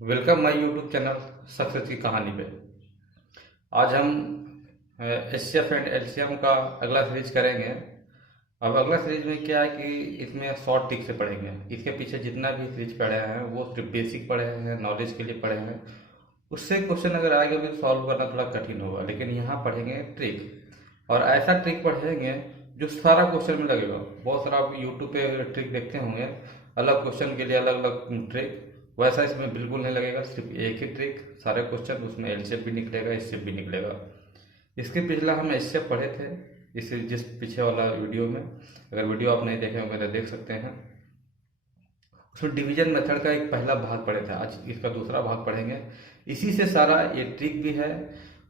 Welcome my YouTube channel success की कहानी पे। आज हम एचसीएफ एंड एलसीएम का अगला सीरीज करेंगे। अब अगला सीरीज में क्या है कि इसमें शॉर्ट ट्रिक से पढ़ेंगे। इसके पीछे जितना भी सीरीज पढ़े हैं वो सिर्फ बेसिक पढ़े हैं, नॉलेज के लिए पढ़े हैं। उससे क्वेश्चन अगर आएगा भी तो सॉल्व करना थोड़ा कठिन होगा, लेकिन यहाँ पढ़ेंगे ट्रिक। और ऐसा ट्रिक पढ़ेंगे जो सारा क्वेश्चन में लगेगा। बहुत सारा आप यूट्यूब पे ट्रिक देखते होंगे, अलग क्वेश्चन के लिए अलग अलग ट्रिक। वैसा इसमें बिल्कुल नहीं लगेगा, सिर्फ एक ही ट्रिक सारे क्वेश्चन। उसमें एलसीएम भी निकलेगा, एचसीएफ भी निकलेगा। इसके पिछला हम एचसीएफ पढ़े थे इस जिस पीछे वाला वीडियो में। अगर वीडियो आप नहीं देखे होंगे तो देख सकते हैं। उसमें डिवीजन मेथड का एक पहला भाग पढ़े थे, आज इसका दूसरा भाग पढ़ेंगे। इसी से सारा ये ट्रिक भी है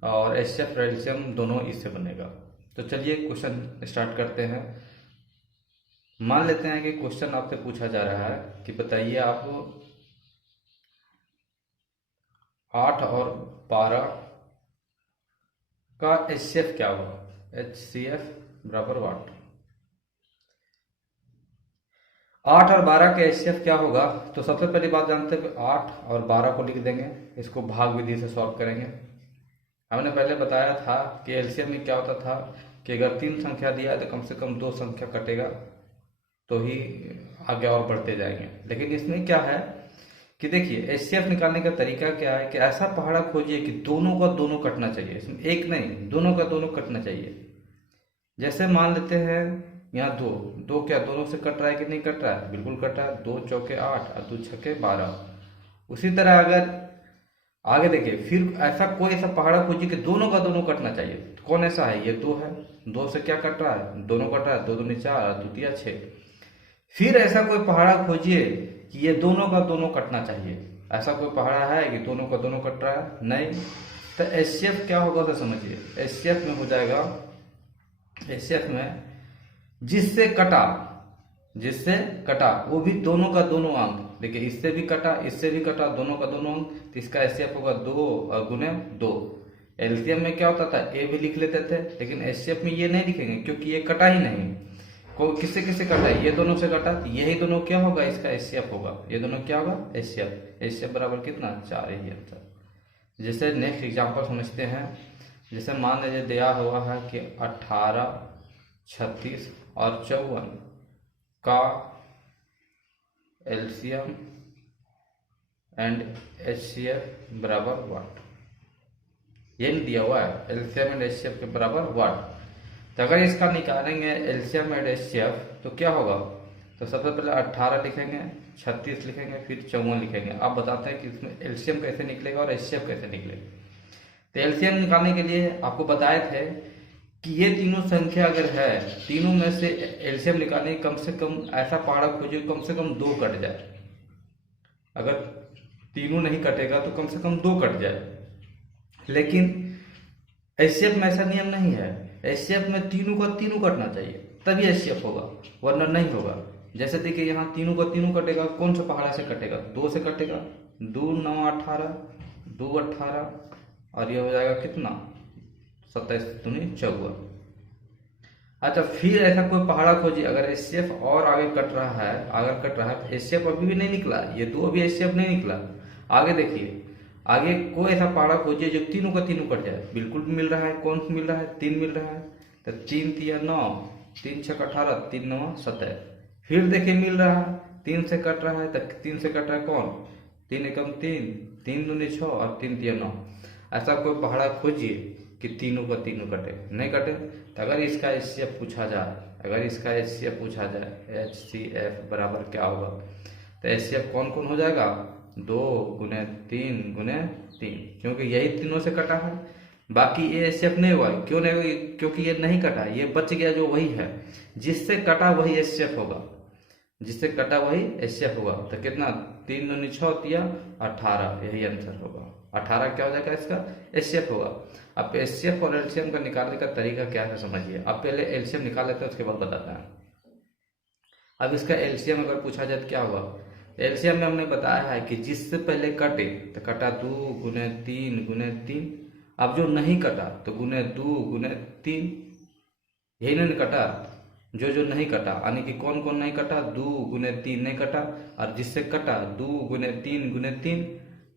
और एचसीएफ और एलसीएम दोनों इससे बनेगा। तो चलिए क्वेश्चन स्टार्ट करते हैं। मान लेते हैं कि क्वेश्चन आपसे पूछा जा रहा है कि बताइए आप 8 और 12 का एचसीएफ क्या होगा। एचसीएफ बराबर वाट। 8 और 12 का एचसीएफ क्या होगा, तो सबसे पहली बात जानते हैं कि 8 और 12 को लिख देंगे। इसको भाग विधि से सॉल्व करेंगे। हमने पहले बताया था कि एलसीएम में क्या होता था कि अगर 3 संख्या दिया है तो कम से कम 2 संख्या कटेगा तो ही आगे और बढ़ते जाएंगे। लेकिन इसमें क्या है कि देखिए एचसीएफ निकालने का तरीका क्या है कि ऐसा पहाड़ा खोजिए कि दोनों का दोनों कटना चाहिए। इसमें एक नहीं, दोनों का दोनों कटना चाहिए। जैसे मान लेते हैं यहाँ दो दो, क्या दोनों से कट रहा है कि नहीं कट रहा है? बिल्कुल कट रहा है। 2 चौके 8 और 2 छक्के 12। उसी तरह अगर आगे देखिए, फिर ऐसा कोई ऐसा पहाड़ा खोजिए कि दोनों का दोनों कटना चाहिए। तो कौन ऐसा है? ये 2 है। 2 से क्या कट रहा है? दोनों कट रहा है। 2 दूनी 4 और 2 तिया 6। फिर ऐसा कोई पहाड़ा खोजिए कि ये दोनों का दोनों कटना चाहिए। ऐसा कोई पहाड़ा है कि दोनों का दोनों कट रहा है? नहीं। तो एचसीएफ क्या होगा तो समझिए। एचसीएफ में हो जाएगा, एचसीएफ में जिससे कटा वो भी दोनों का दोनों अंक। देखिए इससे भी कटा दोनों का दोनों अंक, तो इसका एचसीएफ होगा 2 और गुने 2। एलसीएम में क्या होता था, ए भी लिख लेते थे, लेकिन एचसीएफ में ये नहीं लिखेंगे क्योंकि ये कटा ही नहीं। को किससे किससे कटा है? ये दोनों से कटा, तो यही दोनों क्या होगा, इसका एचसीएफ होगा। ये दोनों क्या होगा? एचसीएफ। एचसीएफ बराबर कितना? 4। यही आंसर। जैसे नेक्स्ट एग्जांपल समझते हैं। जैसे मान लीजिए दिया हुआ है कि 18, 36 और 54 का एलसीएम एंड एचसीएफ बराबर वाट। ये नहीं दिया हुआ है, एलसीएम एंड एचसीएफ के बराबर वाट। तो अगर इसका निकालेंगे एलसीएम एंड एचसीएफ तो क्या होगा, तो सबसे पहले 18 लिखेंगे, 36 लिखेंगे, फिर 54 लिखेंगे। आप बताते हैं कि इसमें एलसीएम कैसे निकलेगा और एचसीएफ कैसे निकलेगा। तो एलसीएम निकालने के लिए आपको बताए थे कि ये तीनों संख्या अगर है, तीनों में से एलसीएम निकालने कम से कम ऐसा पहाड़ा खोजिए कम से कम 2 कट जाए। अगर तीनों नहीं कटेगा तो कम से कम 2 कट जाए। लेकिन एचसीएफ में ऐसा नियम नहीं है। एचसीएफ में तीनों का तीनों कटना चाहिए तभी एचसीएफ होगा, वरना नहीं होगा। जैसे देखिए यहाँ तीनों का तीनों कटेगा, कौन सा पहाड़ा से कटेगा? 2 से कटेगा। 2 9 18, 2 18 और ये हो जाएगा कितना? 27 दूनी 54। अच्छा, फिर ऐसा कोई पहाड़ा खोजिए अगर एचसीएफ और आगे कट रहा है, अगर कट रहा है तो एचसीएफ अभी भी नहीं निकला, ये 2 अभी एचसीएफ नहीं निकला। आगे देखिए, आगे कोई ऐसा पहाड़ा खोजिए जो तीनों का तीनों कट जाए। बिल्कुल मिल रहा है। कौन मिल रहा है? 3 मिल रहा है। तो 3 तिया 9, 3 छक 18, 3 9 17। फिर देखिए मिल रहा है, 3 से कट रहा है। तो 3 से कट रहा है कौन? 3 एकम 3, 3 दूनी 6 और 3 तिया 9। ऐसा कोई पहाड़ा खोजिए कि तीनों का तीनों कटे। नहीं कटे तो अगर इसका एचसीएफ पूछा जाए, एचसीएफ बराबर क्या होगा, तो एचसीएफ कौन कौन हो जाएगा? 2 गुने 3 गुने 3, क्योंकि यही तीनों से कटा है। बाकी ये एचसीएफ नहीं हुआ। क्यों नहीं हुआ? क्योंकि ये नहीं कटा, ये बच गया जो वही है। जिससे कटा वही एचसीएफ होगा, जिससे कटा वही एचसीएफ होगा। तो कितना? 3 दूनी 6 तिया 18, यही आंसर होगा। 18 क्या हो जाएगा? इसका एचसीएफ होगा। अब एचसीएफ और एलसीएम का निकालने का तरीका क्या है समझिए। अब पहले एलसीएम निकाल लेते हैं, उसके बाद बताते हैं। अब इसका एलसीएम अगर पूछा जाए तो क्या होगा? एलसीएम में हमने बताया है कि जिससे पहले कटे तो कटा 2 गुने 3 गुने 3। अब जो नहीं कटा तो गुने 2 गुने 3। यही नहीं कटा, जो नहीं कटा, यानी कि कौन कौन नहीं कटा? 2 गुने 3 नहीं कटा, और जिससे कटा 2 गुने 3 गुने 3,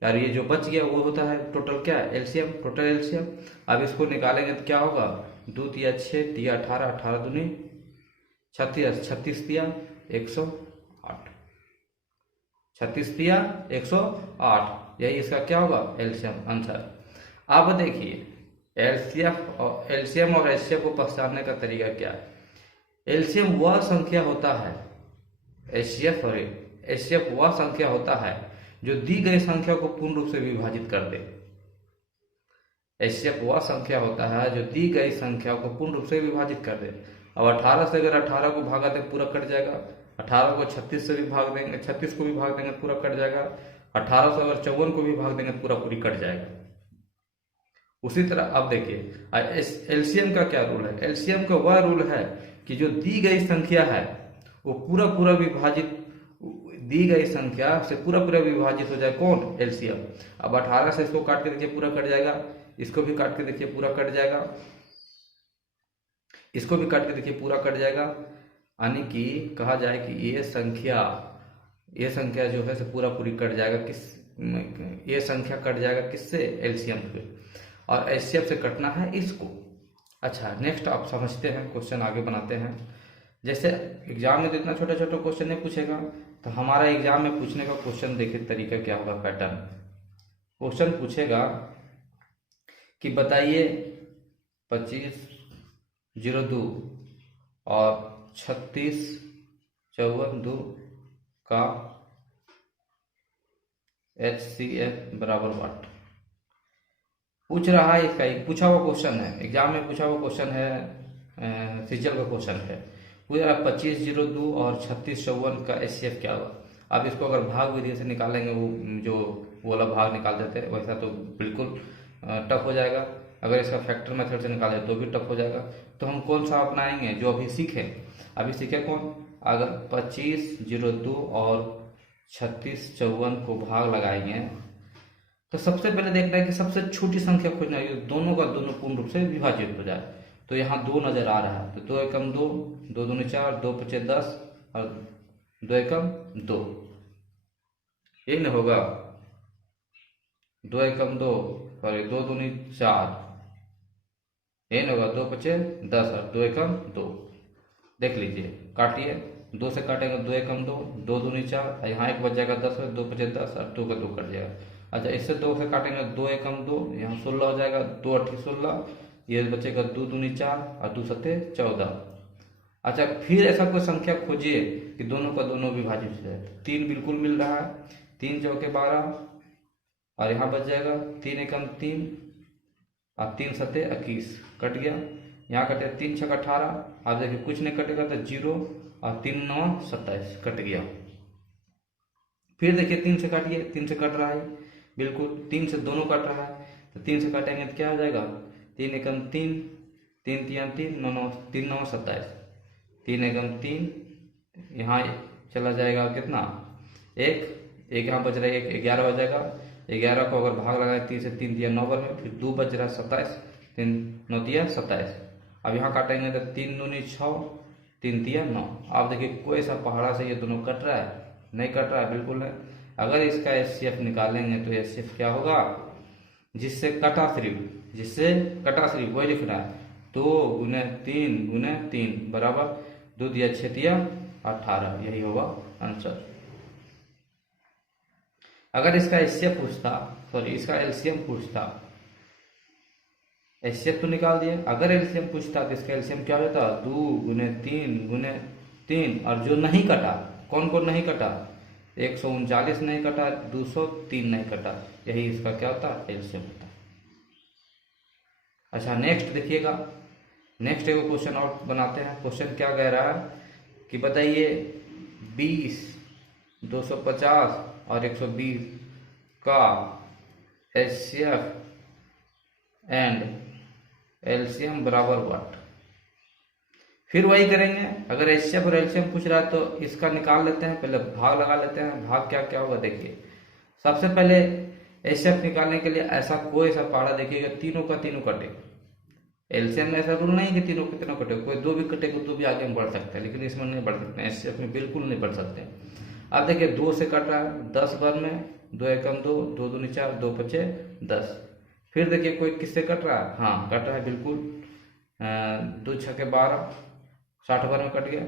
यार ये जो बच गया वो होता है टोटल क्या, एलसीएम, टोटल एलसीएम। अब इसको निकालेंगे तो क्या होगा, 2 तिया 6 तिया 18, 18 दूनी 36, 36 तिया 108, 36 तिया 108, यही इसका क्या होगा एलसीएम आंसर। अब देखिए एलसीएम और एचसीएफ को पहचानने का तरीका क्या है। एलसीएम वह संख्या होता है, एचसीएफ वह संख्या होता है जो दी गई संख्या को पूर्ण रूप से विभाजित कर दे। एचसीएफ वह संख्या होता है जो दी गई संख्या को पूर्ण रूप से विभाजित कर दे। अब 18 से अगर 18 को भागा दे पूरा कट जाएगा, 18 को 36 से भी भाग देंगे, 36 को भी भाग देंगे पूरा कट जाएगा, 18 से अगर 54 को भी भाग देंगे पूरा पूरी कट जाएगा। उसी तरह अब देखिए एलसीएम का क्या रूल है। एलसीएम का वह रूल है कि जो दी गई संख्या है वो पूरा पूरा विभाजित, दी गई संख्या से पूरा पूरा विभाजित हो जाए कौन, एलसीएम। अब 18 से इसको काट के देखिए पूरा कट जाएगा, इसको भी काट के देखिए पूरा कट जाएगा, इसको भी काट के देखिए पूरा कट जाएगा। यानी कि कहा जाए कि ये संख्या जो है से पूरा पूरी कट जाएगा ये संख्या कट जाएगा किससे, एलसीएम से, और एचसीएफ से कटना है इसको। अच्छा नेक्स्ट आप समझते हैं, क्वेश्चन आगे बनाते हैं। जैसे एग्जाम में तो इतना छोटा छोटा क्वेश्चन नहीं पूछेगा, तो हमारा एग्जाम में पूछने का क्वेश्चन देखिए तरीका क्या होगा, पैटर्न। क्वेश्चन पूछेगा कि बताइए 25/02 और 36/54 का HCF बराबर वाट। पूछ रहा है, इसका एक पूछा हुआ क्वेश्चन है, एग्जाम में पूछा हुआ क्वेश्चन है, सीजल का क्वेश्चन है। पूछ रहा है 25/02 और 36/54 का HCF क्या होगा। अब इसको अगर भाग विधि से निकालेंगे, वो जो वाला भाग निकाल देते हैं वैसा तो बिल्कुल टफ हो जाएगा। अगर इसका फैक्टर मेथड से निकाले तो भी टफ हो जाएगा। तो हम कौन सा अपनाएंगे, जो अभी सीखे कौन, अगर 25/02 और 36/54 को भाग लगाएंगे तो सबसे पहले देखना है कि सबसे छोटी संख्या खोजना है, दोनों का दोनों पूर्ण रूप से विभाजित हो जाए। तो यहाँ 2 नजर आ रहा है, तो 2 एकम 2, 2 दूनी 4, 2 पचे 10 और 2 एकम 2, ये न होगा 2 एकम 2 और 2 दूनी 4, ये न होगा 2 पचे 10 और 2 एकम 2। देख लीजिए, काटिए, 2 से काटेंगे 2 एकम 2, 2 दूनी 4, यहाँ 1 बच जाएगा 10, 2 पचे 10 और 2 का 2 कट जाएगा। अच्छा इससे 2 से काटेंगे 2 एकम 2, यहाँ 16 हो जाएगा, 2 8 16, ये बचेगा 2 दूनी 4 और 2 सत्ते 14। अच्छा फिर ऐसा कोई संख्या खोजिए कि दोनों का दोनों विभाजित हो जाए। 3 बिल्कुल मिल रहा है, 3 चौके 12 और यहाँ बच जाएगा 3 एकम 3 और 3 सत्ते 21, कट गया। यहाँ कटे 3 छक 18, आप देखिए कुछ नहीं कटेगा तो 0 और 3 9 27, कट गया। फिर देखिए 3 से काटिए, 3 से कट रहा है बिल्कुल, 3 से दोनों कट रहा है, तो 3 से काटेंगे तो क्या हो जाएगा, 3 एकम 3, 3 तिया 3, 9 3 9 27, 3 एकम 3, यहाँ चला जाएगा कितना, 1 यहाँ बच रहा है 1, 11 हो जाएगा। 11 को अगर भाग लगाए 3 से, 3 दिया 9 में, फिर 2 बच रहा है 27, 3 9 दिया 27। अब यहाँ काटेंगे तो 3 दूनी 6, 3 दिया 9। आप देखिए कोई सा पहाड़ा से ये दोनों कट रहा है, नहीं कट रहा है, बिल्कुल है। अगर इसका HCF निकालेंगे तो HCF क्या होगा, जिससे कटा सिर्फ वही लिखना है, 2 गुने 3 बराबर 2 दिया 6 दिया 18, यही होगा आंसर। अगर इसका HCF पूछता, इसका LCM पूछता, HCF तो निकाल दिए, अगर LCM पूछता तो इसका LCM क्या होता, 2 गुने 3 और जो नहीं कटा, कौन कौन नहीं कटा, 139 नहीं कटा, 203 नहीं कटा, यही इसका क्या होता है, एलसीएम होता है। अच्छा नेक्स्ट देखिएगा, नेक्स्ट एक क्वेश्चन और बनाते हैं। क्वेश्चन क्या कह रहा है कि बताइए 20, 250 और 120 का HCF एंड एलसीएम बराबर वाट। फिर वही करेंगे, अगर HCF और LCM पूछ रहा है तो इसका निकाल लेते हैं, पहले भाग लगा लेते हैं। भाग क्या क्या होगा देखिए, सबसे पहले HCF निकालने के लिए ऐसा कोई सा पहाड़ा देखिएगा, तीनों का तीनों कटे। LCM में ऐसा रूल नहीं कि तीनों के तीनों कटे, कोई 2 भी कटेगा तो भी आगे में बढ़ सकता है, लेकिन इसमें नहीं बढ़ सकते, HCF में बिल्कुल नहीं बढ़ सकते। अब देखिए 2 से कट रहा है 10 बार में, 2 एकम 2, 2 दूनी 4, 2 पचे 10। फिर देखिए कोई किससे कट रहा है, हाँ कट रहा है बिल्कुल, 2 छके 12, 60 बार में कट गया।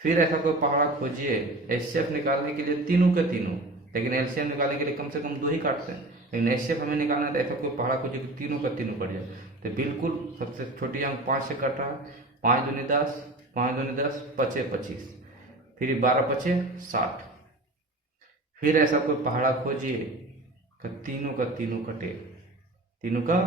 फिर ऐसा कोई पहाड़ा खोजिए एचसीएफ निकालने के लिए तीनों के तीनों, लेकिन एलसीएम निकालने के लिए कम से कम 2 ही काटते हैं, लेकिन एचसीएफ हमें निकालना है तो ऐसा कोई पहाड़ा खोजिए कि तीनों का तीनों कट जाए। तो बिल्कुल सबसे छोटी अंक 5 से कट रहा है, 5 दूनी 10, 5 दूनी 10, पचे 25, फिर 12 पचे 60। फिर ऐसा कोई पहाड़ा खोजिए कि तीनों का तीनों कटे, तीनों का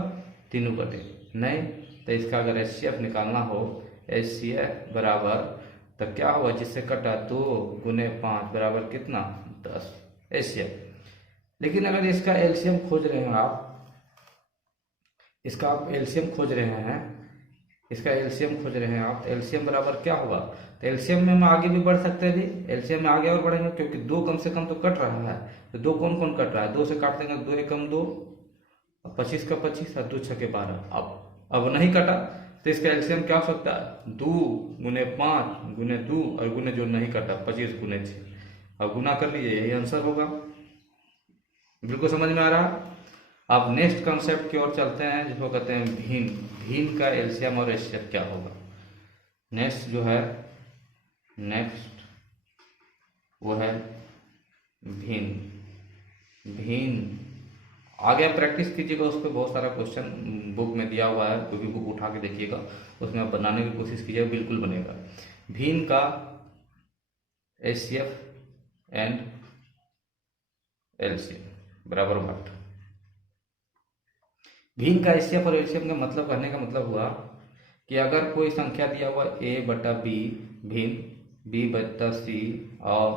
तीनों कटे। नहीं तो इसका अगर एचसीएफ निकालना हो, एचसीएफ बराबर तो क्या हुआ, जिससे कटा 2 गुने 5 बराबर कितना 10 एचसीएफ। लेकिन अगर इसका एलसीएम खोज रहे हैं आप, इसका आप एलसीएम खोज रहे हैं, इसका एलसीएम खोज रहे हैं आप, तो एलसीएम बराबर क्या होगा, तो एलसीएम में हम आगे भी बढ़ सकते हैं भी, एलसीएम में आगे और बढ़ेंगे क्योंकि 2 कम से कम तो कट रहा है। तो 2 कौन कौन कट रहा है, 2 से काट देंगे, 2 एकम 2, 25 का 25 और 2 छके 12। अब नहीं कटा तो इसका एलसीएम क्या हो सकता है, 2 गुने 5 गुने 2 और गुने जो नहीं कटा 25 गुने 6, अब गुना कर लीजिए, यही आंसर होगा। बिल्कुल समझ में आ रहा। अब नेक्स्ट कॉन्सेप्ट की ओर चलते हैं जिसको कहते हैं भिन्न। भिन्न का एलसीएम और एचसीएफ क्या होगा। नेक्स्ट जो है, नेक्स्ट वो है भिन्न। भिन्न आगे आप प्रैक्टिस कीजिएगा, उस पर बहुत सारा क्वेश्चन बुक में दिया हुआ है, कोई भी बुक उठा के देखिएगा, उसमें आप बनाने की कोशिश कीजिएगा, बिल्कुल बनेगा। भिन्न का एचसीएफ एंड एलसीएम बराबर व्हाट। भिन्न का एचसीएफ और एलसीएम का मतलब, कहने का मतलब हुआ कि अगर कोई संख्या दिया हुआ a बटा b भिन्न b बटा c और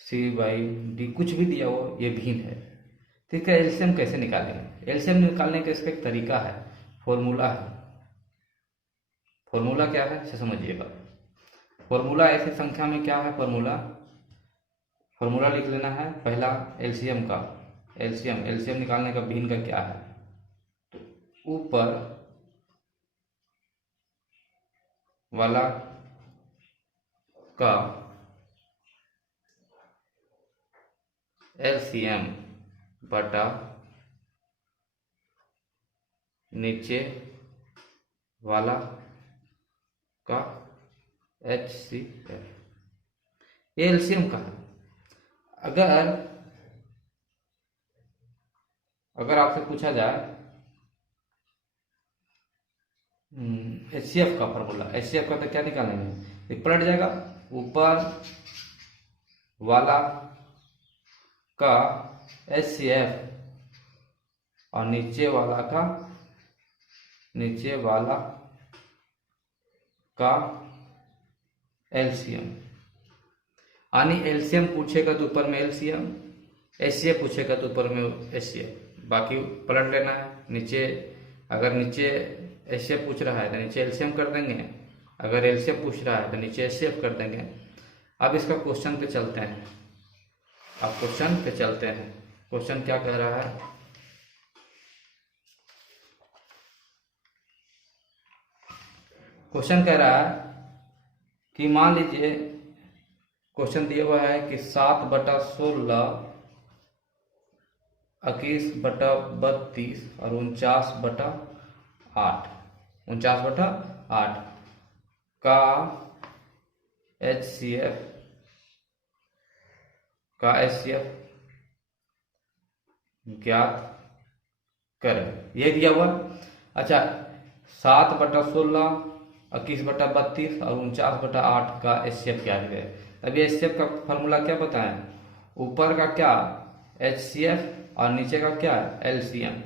c बाई d, कुछ भी दिया हुआ ये भिन्न है, तो इसका एलसीएम कैसे निकालेंगे। एलसीएम निकालने का इसका एक तरीका है, फॉर्मूला है। फॉर्मूला क्या है इसे समझिएगा। फॉर्मूला ऐसी संख्या में क्या है, फॉर्मूला लिख लेना है। पहला एलसीएम का, एलसीएम निकालने का भिन्न का क्या है, तो ऊपर वाला का एलसीएम बटा नीचे वाला का एचसीएफ, ये एलसीएम का है। अगर आपसे पूछा जाए एचसीएफ का फॉर्मूला, एचसीएफ का तो क्या निकालेंगे, एक पलट जाएगा, ऊपर वाला का एचसीएफ और नीचे वाला का एलसीएम। यानी एलसीएम पूछेगा तो ऊपर में एलसीएम, एचसीएफ पूछेगा तो ऊपर में एचसीएफ, बाकी पलट लेना है। नीचे अगर नीचे एचसीएफ पूछ रहा है तो नीचे एलसीएम कर देंगे, अगर एलसीएम पूछ रहा है तो नीचे एचसीएफ कर देंगे। अब इसका क्वेश्चन पे चलते हैं, क्वेश्चन क्या कह रहा है। क्वेश्चन कह रहा है कि मान लीजिए क्वेश्चन दिया हुआ है कि 7 बटा 16, 21 बटा 32 और 49 बटा 8 का एचसीएफ ज्ञात करें, ये दिया हुआ। अच्छा, 7 बटा 16, 21 बटा 32 और 49 बटा 8 का एचसीएफ ज्ञात करें। अभी एचसीएफ का फॉर्मूला क्या बताएं, ऊपर का क्या एचसीएफ और नीचे का क्या एलसीएम।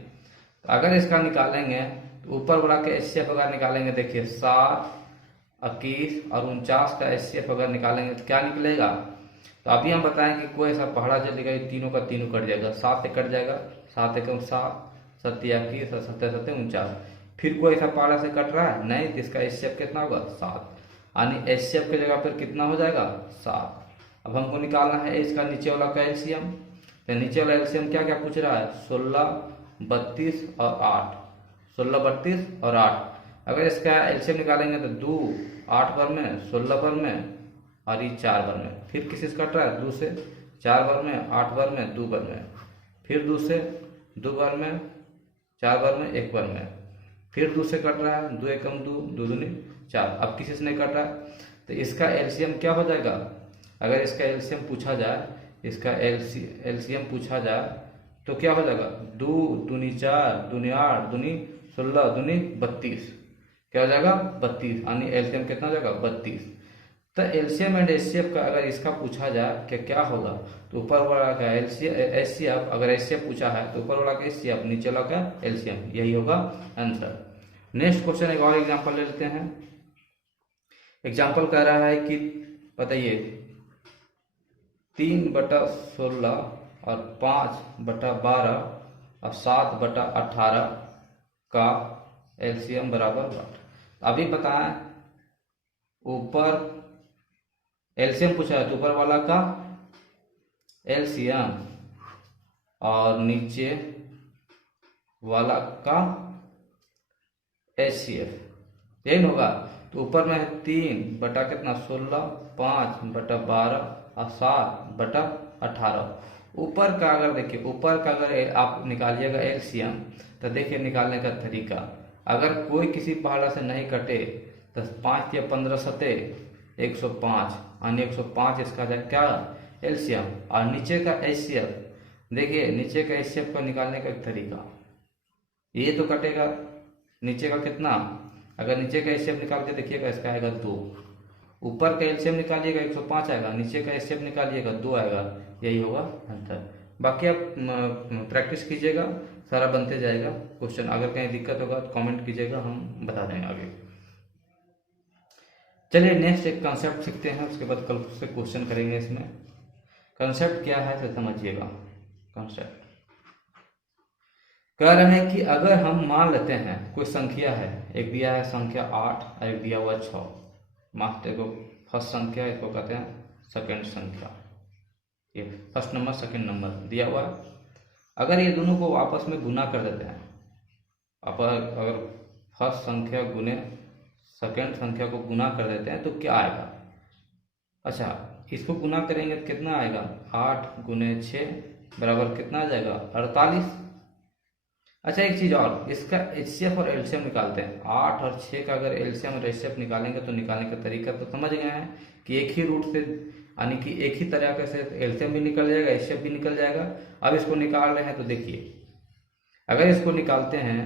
अगर इसका निकालेंगे तो ऊपर वाला के एचसीएफ अगर निकालेंगे, देखिए 7, 21 और 49 का एचसीएफ अगर निकालेंगे तो क्या निकलेगा। तो अभी हम बताएं कि कोई ऐसा पहाड़ा चलेगा, ये तीनों का तीनों कट जाएगा, 7 से कट जाएगा, 7 एकम 7, 7 21 और 7 7 49। फिर कोई ऐसा पहाड़ा से कट रहा है नहीं, तो इसका एचसीएफ कितना होगा 7, यानी एचसीएफ की जगह पर कितना हो जाएगा 7। अब हमको निकालना है इसका नीचे वाला का एलसीएम, तो नीचे वाला एलसीएम क्या क्या पूछ रहा है, 16, 32 और 8, 16, 32 और 8। अगर इसका एलसीएम निकालेंगे तो 2 8 बार में, 16 बार में और ये 4 बार में। फिर किसी से कट रहा है 2 से 4 बार में, 8 बार में, 2 बार में, फिर 2 से 2 बार में, 4 बार में, 1 बार में, फिर 2 से कट रहा है, 2 एकम 2, 2 दूनी 4। अब किसी से नहीं कट रहा है तो इसका एलसीएम क्या हो जाएगा? अगर इसका एलसीएम पूछा जाए, इसका एलसीएम पूछा जाए तो क्या हो जाएगा? 2 दूनी 4, दूनी 8, दूनी 16, दूनी 32। क्या हो जाएगा? 32। यानी एलसीएम कितना हो जाएगा? 32। तो एलसीएम एंड एचसीएफ का अगर इसका पूछा जाए कि क्या होगा, तो ऊपर वाला का एचसीएफ, अगर एचसीएफ पूछा है तो ऊपर वाला का एचसीएफ, नीचे वाला का एलसीएम, यही होगा आंसर। नेक्स्ट क्वेश्चन एक और एग्जांपल ले लेते हैं। एग्जांपल कह रहा है कि बताइए 3/16 और 5/12 और 7/18 का एलसीएम बराबर व्हाट? अभी बताएं, ऊपर एलसीएम पूछा है तो ऊपर वाला का एलसीएम और नीचे वाला का एचसीएफ, यही होगा। तो ऊपर में है 3 बटा कितना 16, 5/12 और 7/18। ऊपर का अगर देखिए, ऊपर का अगर आप निकालिएगा एलसीएम तो देखिए निकालने का तरीका, अगर कोई किसी पहाड़ा से नहीं कटे तो 5 या 15 सते 105, यानी 105 इसका जाए क्या एलसीएम। और नीचे का एचसीएफ, देखिए नीचे का एचसीएफ को निकालने का एक तरीका, ये तो कटेगा नीचे का कितना, अगर नीचे का एचसीएफ निकाल के देखिएगा इसका आएगा 2। ऊपर का एलसीएम निकालिएगा 105 आएगा, नीचे का एचसीएफ निकालिएगा 2 आएगा, यही होगा आंसर। बाकी आप प्रैक्टिस कीजिएगा, सारा बनते जाएगा क्वेश्चन। अगर कहीं दिक्कत होगा तो कमेंट कीजिएगा, हम बता देंगे आगे। चलिए नेक्स्ट एक कंसेप्ट सीखते हैं, उसके बाद कल से क्वेश्चन करेंगे। इसमें कंसेप्ट क्या है तो समझिएगा। कंसेप्ट कह रहे हैं कि अगर हम मान लेते हैं कोई संख्या है, एक दिया है संख्या 8 और एक दिया हुआ 6। मास्टर को फर्स्ट संख्या, इसको कहते हैं सेकंड संख्या, ये फर्स्ट नंबर सेकंड नंबर दिया हुआ है। अगर ये दोनों को आपस में गुना कर देते हैं, अगर फर्स्ट संख्या गुने सेकंड संख्या को गुना कर देते हैं तो क्या आएगा? अच्छा, इसको गुना करेंगे तो कितना आएगा? 8 गुने 6 बराबर कितना आ जाएगा? 48। अच्छा एक चीज और, इसका एचसीएफ और एलसीएम निकालते हैं। 8 और 6 का अगर एलसीएम और एचसीएफ निकालेंगे तो निकालने का तरीका तो समझ गए हैं कि एक ही रूट से, यानी कि एक ही तरह से एलसीएम भी निकल जाएगा, एचसीएफ भी निकल जाएगा। अब इसको निकाल रहे हैं तो देखिए, अगर इसको निकालते हैं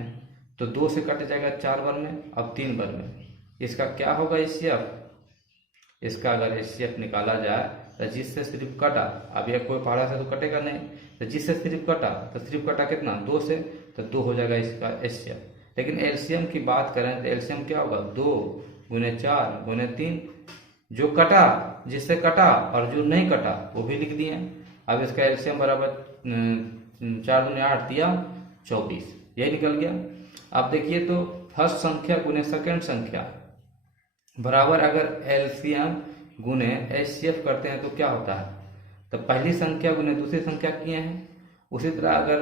तो 2 से कट जाएगा 4 बार में, अब 3 बार में। इसका क्या होगा एचसीएफ? इसका अगर एचसीएफ निकाला जाए तो जिससे सिर्फ कटा, अब यह कोई पहाड़ा से तो कटेगा नहीं, तो जिससे सिर्फ कटा तो सिर्फ कटा कितना 2 से, तो 2 हो जाएगा इसका एचसीएफ। लेकिन एलसीएम की बात करें तो एलसीएम क्या होगा? 2 गुने 4 गुने 3, जो कटा जिससे कटा और जो नहीं कटा वो भी लिख दिए। अब इसका एलसीएम बराबर 4 गुने 8 दिया 24, यही निकल गया। अब देखिए तो फर्स्ट संख्या गुने सेकंड संख्या बराबर अगर एलसीएम गुने एचसीएफ करते हैं तो क्या होता है? तो पहली संख्या गुने दूसरी संख्या किए हैं। उसी तरह अगर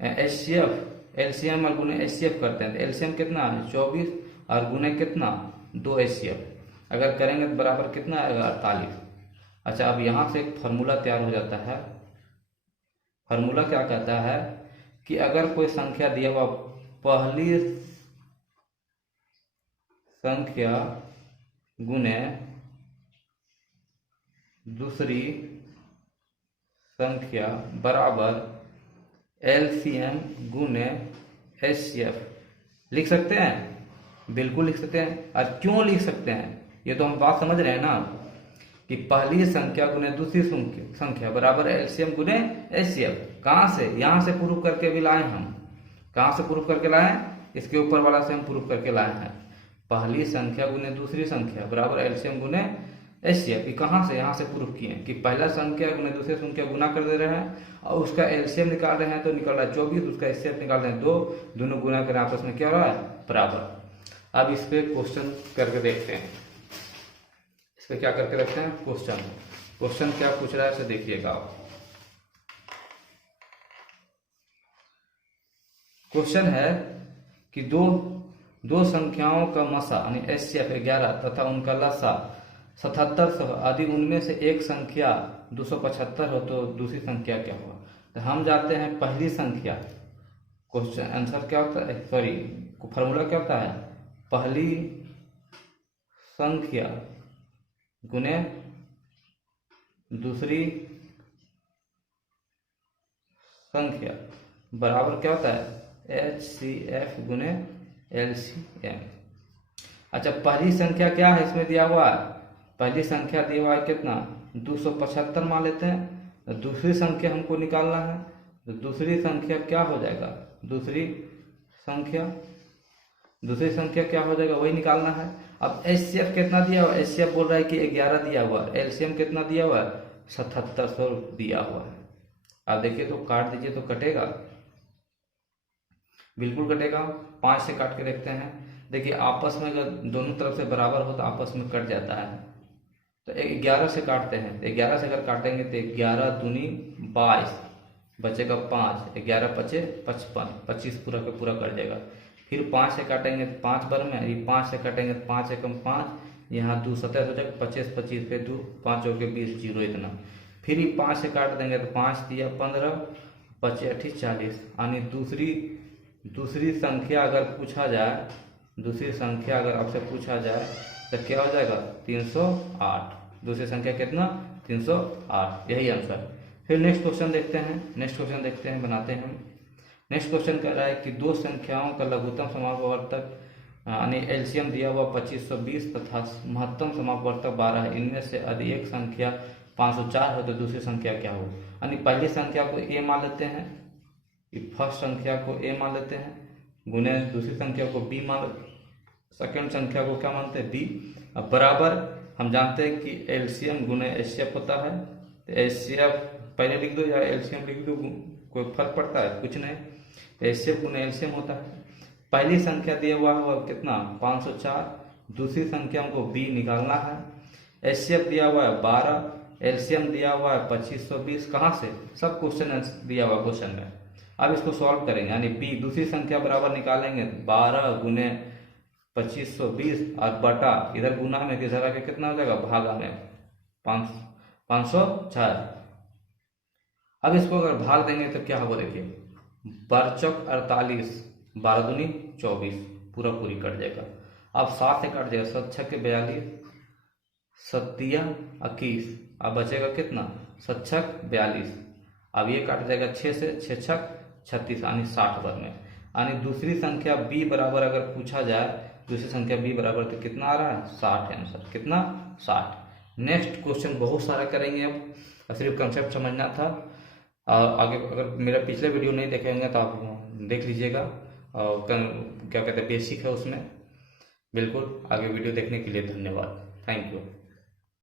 एचसीएफ एलसीएम और गुने एचसीएफ करते हैं तो एलसीएम कितना है? 24 और गुने कितना 2 एचसीएफ अगर करेंगे तो बराबर कितना आएगा? 48। अच्छा, अब यहाँ से एक फार्मूला तैयार हो जाता है। फार्मूला क्या कहता है कि अगर कोई संख्या दिया हुआ, पहली संख्या गुने दूसरी संख्या बराबर एलसीएम गुने एचसीएफ, लिख सकते हैं? बिल्कुल लिख सकते हैं। और क्यों लिख सकते हैं? ये तो हम बात समझ रहे हैं ना, कि पहली संख्या गुने दूसरी संख्या बराबर एलसीएम गुने एचसीएफ। कहाँ से? यहाँ से प्रूफ करके भी लाए हम। कहाँ से प्रूफ करके लाए? इसके ऊपर वाला से हम प्रूफ करके लाए हैं। पहली संख्या गुने दूसरी संख्या बराबर एलसीएम गुने एचसीएफ। कहाँ से? यहाँ से प्रूफ किए कि पहला संख्या गुने दूसरी संख्या गुना कर दे रहे हैं और उसका एलसीएम निकाल रहे हैं तो निकल रहा है 24, उसका एचसीएफ निकाल रहे हैं 2, दोनों गुना कर आपस में क्या हो रहा है? बराबर। अब इस पे क्वेश्चन करके देखते हैं। इस पे क्या करके रखते हैं? क्वेश्चन क्या पूछ रहा है इसे देखिएगा आप। क्वेश्चन है कि दो संख्याओं का मसा यानी एचसीएफ 11 तथा उनका लसा 77 आदि उनमें से एक संख्या 275 हो तो दूसरी संख्या क्या होगा। तो हम जाते हैं पहली संख्या, क्वेश्चन आंसर क्या होता है, सॉरी फॉर्मूला क्या होता है, पहली संख्या गुने दूसरी संख्या बराबर क्या होता है, HCF गुने LCM। अच्छा पहली संख्या क्या है इसमें दिया हुआ है, पहली संख्या दिया हुआ है कितना 275 मान लेते हैं। तो दूसरी संख्या हमको निकालना है, तो दूसरी संख्या क्या हो जाएगा, दूसरी संख्या क्या हो जाएगा वही निकालना है। अब HCF कितना दिया हुआ है, HCF बोल रहा है कि 11 दिया हुआ है, LCM कितना दिया हुआ है 7700 दिया हुआ है। आप देखिए तो काट दीजिए तो कटेगा, बिल्कुल कटेगा। 5 से काट के देखते हैं, देखिए आपस में अगर दोनों तरफ से बराबर हो तो आपस में कट जाता है। तो 11 से काटते हैं, तो 11 से अगर काटेंगे तो 11 दूनी 22 बचेगा 5, 11 पचे 55, 25 पूरा का पूरा कट जाएगा। फिर 5 से काटेंगे तो 5 बार में, ये 5 से काटेंगे तो 5 एकम 5, यहाँ 2 27 हो जाएगा, 25 25 पे 2 5 हो के 20 जीरो इतना। फिर ये 5 से काट देंगे तो 5 दिया 15, 25 8 40। यानी दूसरी संख्या अगर पूछा जाए, दूसरी संख्या अगर आपसे पूछा जाए तो क्या हो जाएगा 308। दूसरी संख्या कितना 308, यही आंसर। फिर नेक्स्ट क्वेश्चन देखते हैं, बनाते हैं। नेक्स्ट क्वेश्चन कह रहा है कि दो संख्याओं का लघुत्तम समापवर्तक यानी LCM दिया हुआ 2520 तथा महत्तम समापवर्तक 12 है, इनमें से यदि एक संख्या 504 हो तो दूसरी संख्या क्या हो। यानी पहली संख्या को A मान लेते हैं, फर्स्ट संख्या को A मान लेते हैं, गुने दूसरी संख्या को B मान, सेकंड संख्या को क्या मानते हैं B। अब बराबर हम जानते हैं कि LCM गुने HCF होता है, तो HCF पहले लिख दो या LCM लिख दो, कोई फर्क पड़ता है कुछ नहीं, HCF गुने LCM होता है। पहली संख्या दिया हुआ कितना 504, दूसरी संख्या को B निकालना है, HCF दिया हुआ है 12, LCM दिया हुआ है 2520। कहाँ से, सब क्वेश्चन दिया हुआ क्वेश्चन में। अब इसको सॉल्व करेंगे, यानी B दूसरी संख्या बराबर निकालेंगे 12 गुने 2520 और बटा इधर गुना में किधर आके कितना हो जाएगा भागा में 504। अब इसको अगर भाग देंगे तो क्या होगा, देखिए 12 48, 12 दूनी 24, पूरा पूरी कट जाएगा। अब 7 से कट जाएगा, 7 छक्के 42, 7 21, अब बचेगा कितना 7 छक 42। अब ये काट जाएगा 6 से, 6 छक 36, यानी 60 बार में। यानी दूसरी संख्या B बराबर अगर पूछा जाए, दूसरी संख्या B बराबर तो कितना आ रहा है 60 है आंसर, कितना 60। नेक्स्ट क्वेश्चन बहुत सारा करेंगे, अब सिर्फ कंसेप्ट समझना था। आगे अगर मेरा पिछले वीडियो नहीं देखे होंगे तो आप देख लीजिएगा, और क्या कहते हैं बेसिक है उसमें। बिल्कुल, आगे वीडियो देखने के लिए धन्यवाद, थैंक यू।